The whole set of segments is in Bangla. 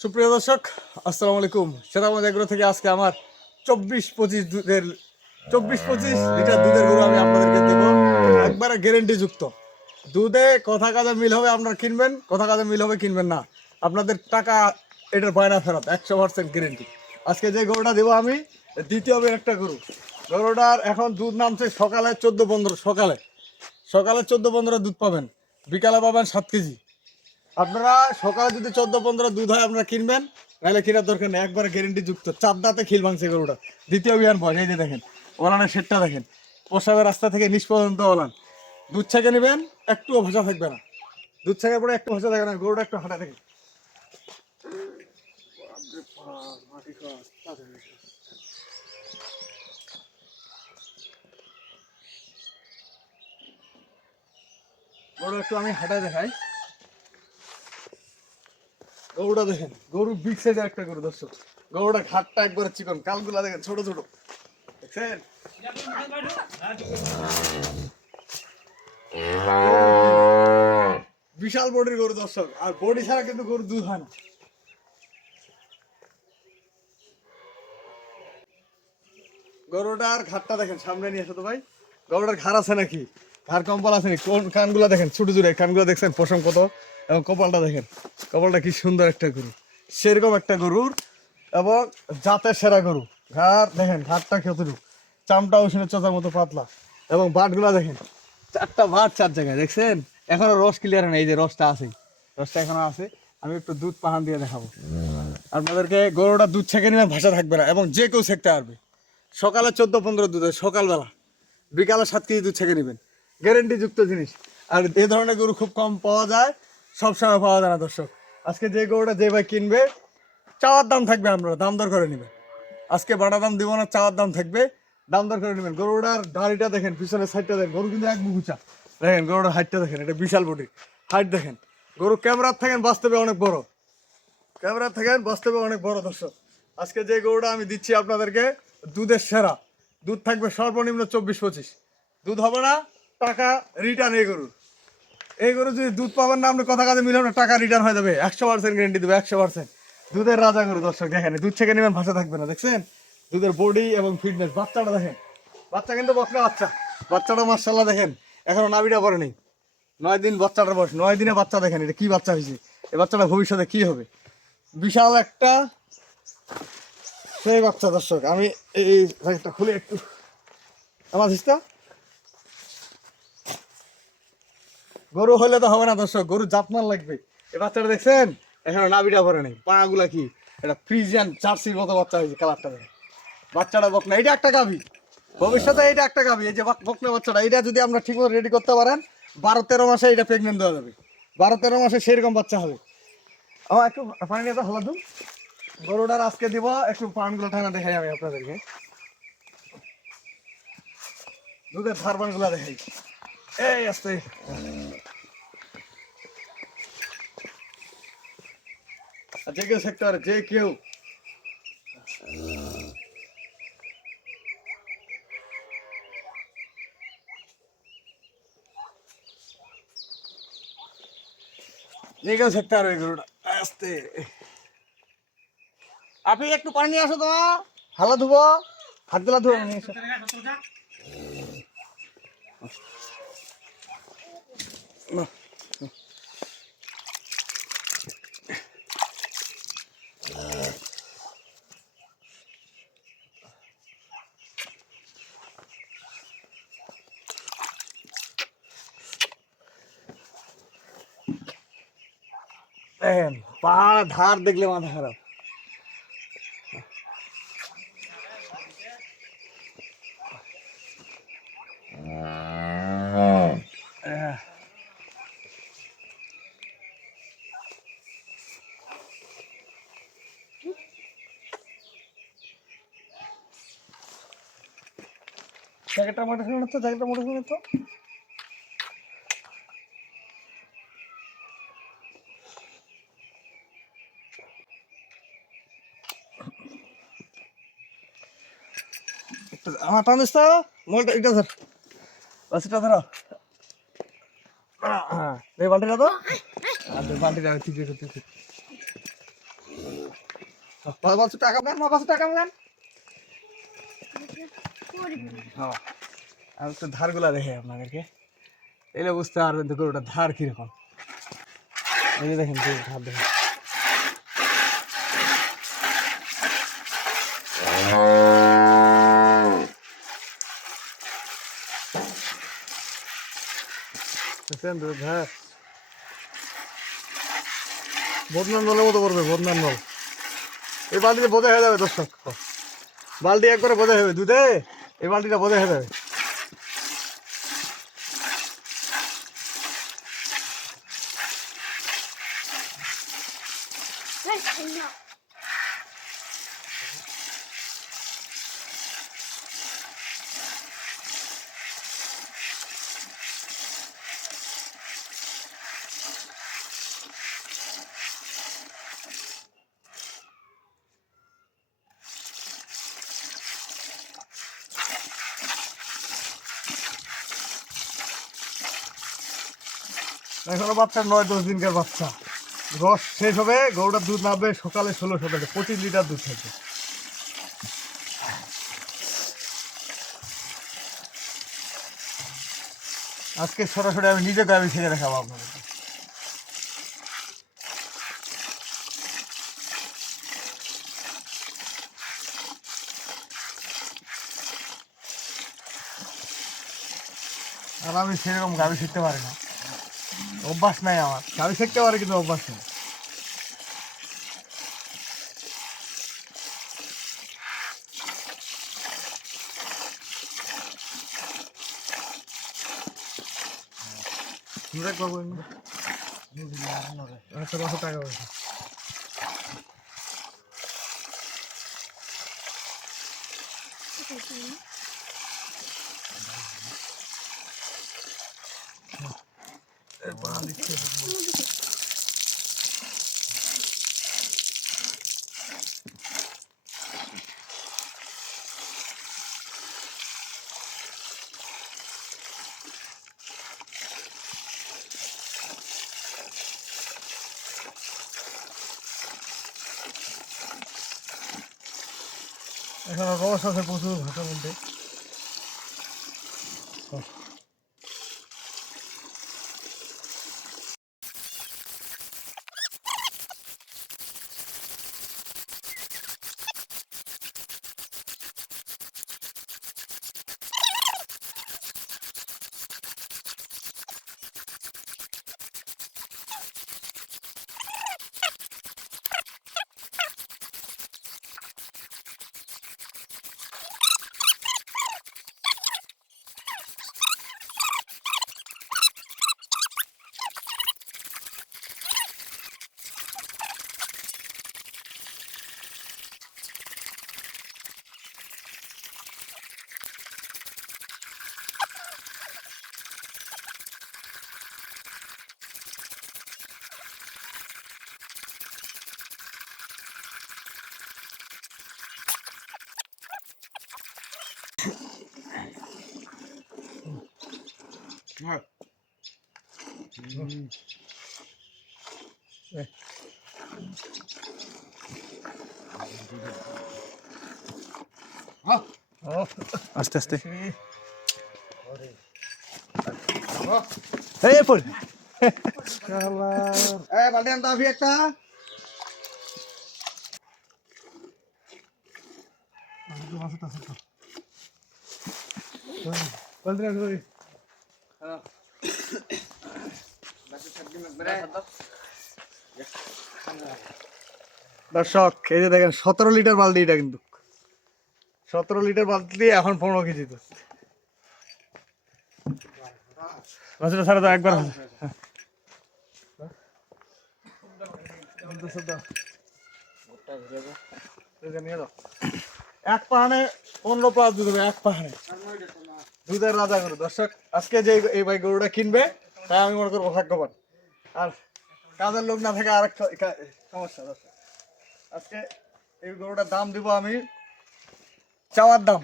সুপ্রিয় দর্শক, আসসালামু আলাইকুম। সেরামত এগ্রো থেকে আজকে আমার 24-25 লিটার দুধের গরু আমি আপনাদেরকে দেব, একবারে গ্যারেন্টি যুক্ত। দুধে কথা কাজে মিল হবে, আপনারা কিনবেন, কথা কাজে মিল হবে, কিনবেন না, আপনাদের টাকা এটার বায়না ফেরত, 100% গ্যারেন্টি। আজকে যে গরুটা দেবো আমি, দ্বিতীয় একটা গরু। গরুটার এখন দুধ নামছে সকালে 14-15, সকালে 14-15 দুধ পাবেন, বিকালে পাবেন 7 কেজি। আপনারা সকালে যদি 14-15 দুধ হয় আপনারা কিনবেন, নাহলে কেনার দরকার নেই, একবারে গ্যারেন্টি যুক্ত। 4 দাঁতে খিল ভাঙছে গরুটা, দ্বিতীয় বিয়ান বয়স। এই যে দেখেন ওলানের সেটটা দেখেন, প্রসাবের রাস্তা থেকে নিচ পর্যন্ত ওলান। দুধ ছেঁকে নেবেন, একটুও ভাষা থাকবে না। দুধ ছেঁকে পরে একটু ভাষা থাকবে না। গরুটা একটু হাঁটা দেখেন। গরু একটু আমি হাঁটায় দেখাই। গরুটা দেখেন, গরু বিগ সাইজের একটা গরু দর্শক। গরুটা ঘাটটা একবারে চিকন, কালগুলা দেখেন ছোট ছোট, দেখছেন? বিশাল বডির গরু দর্শক, আর বডি ছাড়া কিন্তু গরু দুধ হয় না। গরুটার ঘাটটা দেখেন, সামনে নিয়ে আসো তো ভাই। গরুটার ঘাড় আছে নাকি, ঘাড় কম্পাল আছে নাকি, কোন কানগুলা দেখেন ছোট জুড়ে, কানগুলা দেখছেন পশম কত, এবং কপালটা দেখেন, কপালটা কি সুন্দর একটা গরু, সেরকম একটা গরুর, এবং জাতের সেরা গরু। ঘাড় দেখেন, ঘাটটা কতটুকু, চামটা ওষুধের চোচার মতো পাতলা, এবং বাটগুলা দেখেন, 4টা বাট 4 জায়গায়, দেখছেন? এখনো রস ক্লিয়ার নেই, এই যে রসটা আছে, রসটা এখনো আছে। আমি একটু দুধ পাহান দিয়ে দেখাবো আপনাদেরকে। গরুটা দুধ ছেঁকে নিলে ভাষা থাকবে না, এবং যে কেউ ছেঁকতে পারবে। সকালে 14-15 দুধ হয় সকালবেলা, বিকালে 7 কেজি দুধ ছেঁকে নেবেন, গ্যারেন্টি যুক্ত জিনিস। আর এই ধরনের গরু খুব কম পাওয়া যায়, সবসময় পাওয়া যায় না দর্শক। আজকে যে গরুটা যে ভাই কিনবে, চাওয়ার দাম থাকবে, আপনারা দাম দর করে নেবেন। আজকে বাটা দাম দিব না, চাওয়ার দাম থাকবে, দাম দর করে নেবেন। গরুটার দাড়িটা দেখেন, পিছনের সাইডটা দেখেন, গরু কিন্তু এক বুকুচা দেখেন। গরুটার হাইটটা দেখেন, এটা বিশাল বডি, হাইট দেখেন। গরু ক্যামেরার থাকেন, বাস্তবে অনেক বড়, ক্যামেরা থাকেন, বাস্তবে অনেক বড় দর্শক। আজকে যে গরুটা আমি দিচ্ছি আপনাদেরকে, দুধের সেরা। দুধ থাকবে সর্বনিম্ন 24-25, দুধ হবে না, টাকা রিটার্ন। এই গরু যদি দুধ পাবেন না, আপনি কথা কাজে মিলবে না, টাকা রিটার্ন হয়ে যাবে, 100% গ্যারেন্টি দেবে, 100%। দুধের রাজা গরু দর্শক, দেখেন দুধ ছেঁকে নেবেন, ভাষা থাকবে না, দেখছেন? দুধের বডি এবং ফিটনেস। বাচ্চাটা দেখেন, বাচ্চা কিন্তু বকনা বাচ্চা, বাচ্চাটা মার্শাল্লাহ দেখেন, এখনো নাভিটা পড়ে নেই। 9 দিন বাচ্চাটার বয়স, 9 দিনে বাচ্চা, দেখেন এটা কি বাচ্চা হয়েছে। এই বাচ্চাটা ভবিষ্যতে কি হবে, বিশাল একটা সেই বাচ্চা দর্শক। আমি এই ভাইটা খুলে একটু, আমার হিসটা গরু হলে তো হবে না দর্শক, গরু জাতমান লাগবে। এই বাচ্চাটা দেখছেন, এখানে নাভিটা ভরে নেই, পা গুলা কি, এটা ফ্রিজিয়ান জার্সির মতো বাচ্চা হয়েছে, কালারটা দেখেন। বাচ্চাটা বকনা, এটা একটা গাভী, ভবিষ্যতে এটা একটা গাভী। এই যে বকনা বাচ্চাটা, এটা যদি আমরা ঠিকমতো রেডি করতে পারেন, 12-13 মাসে এটা প্রেগনেন্ট দেওয়া যাবে, 12-13 মাসে সেরকম বাচ্চা হবে। আমার একটু পানি নিয়ে হলা দু। গরুটার আজকে দিব, একটু পানগুলো ঠান্ডা দেখাই আমি আপনাদেরকে, দুধের ধার পানগুলো দেখাই। এই আসতে, যে কেউ সেক্টর, যে কেউ যে কেউ সেক্টর, ওই গরুটা আসতে। আপনি একটু পানি নিয়ে আসো তো, হালা ধুবো, হাত দিলা ধুবো নিয়ে এসো। নাহ, দেখেন পাহাড় ধার দেখলে মাথা খারাপ। আহ, জ্যাকেটটা মোটর শুনে তো, জ্যাকেটটা মোটর শুনে তো। আমার টানিস তো, মোলটা এটা ধর, বাস এটা ধরো। এই বালতিটা তো, আর বালতিটা ঠিক আছে, ঠিক আছে। বাচ্চা টাকা দেন, বাচ্চা টাকা দেন। হ্যাঁ, আমি তো ধারগুলা দেখে আপনাদেরকে, এলে বুঝতে পারবেন তো গরুটার ধার কিরকম। এই যে দেখেন ধার দেখেন। ধার বদনান নলের মতো করবে, বদনান নল। এই বালতিতে বোঝা হয়ে যাবে দর্শক, বালতি একবারে বোঝা হবে দুধে, এই বালতিটা বোঝা হয়ে যাবে। এখনো বাচ্চা 9-10 দিনকার বাচ্চা, রস শেষ হবে, গরুটার দুধ নামবে সকালে 1600 থেকে 25 লিটার দুধ থাকবে। আজকে সরাসরি আমি নিজে গাড়ি ছেড়ে দেখাবো আপনাদের। আর আমি সেরকম গাড়ি শিখতে পারি না, অভ্যাস নাই আমার। গাড়ি শিখতে পারি কিন্তু অভ্যাস নেই। আচ্ছা, 500 টাকা পয়সা। এখানে রস আছে প্রচুর, ভাষা বলতে। আস্তে আস্তে বালতি আনতে হবে একটা। দর্শক এই যে দেখেন 17 লিটার বালতি, এটা কিন্তু 17 লিটার বালতি দিয়ে এখন 15 কেজি দুধ। বাচ্চাটা ছাড়া দাও একবার, এক পাহাড়ে 15 প্লাস দুধ হবে, এক পাহাড়ে দুধের রাজা গরু। দর্শক আজকে যে এই ভাই গরুটা কিনবে তাই আমি মনে করবো ভাগ্যবান। আর কাজের লোক না থাকে আরেক সমস্যা। দর্শক আজকে এই গরুটার দাম দিব আমি, চাওয়ার দাম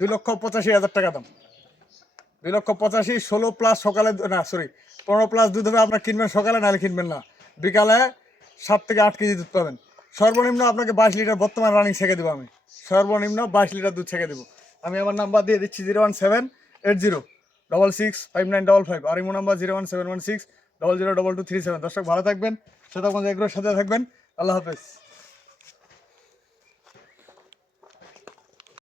2,85,000 টাকা দাম, 2,85,000। 16 প্লাস সকালে, না সরি 15 প্লাস দুধ হবে। আপনার কিনবেন সকালে, নাহলে কিনবেন না, বিকালে 7 থেকে 8 কেজি দুধ পাবেন। সর্বনিম্ন আপনাকে 22 লিটার বর্তমান রানিং ছেঁকে দেবো আমি, সর্বনিম্ন 22 লিটার দুধ ছেঁকে দেবো। আমি আমার নাম্বার দিয়ে দিচ্ছি 01780665955, আর ইমো নাম্বার 01716002237। দর্শক ভালো থাকবেন, সাথে এগ্রোর সাথে থাকবেন। আল্লাহ হাফেজ।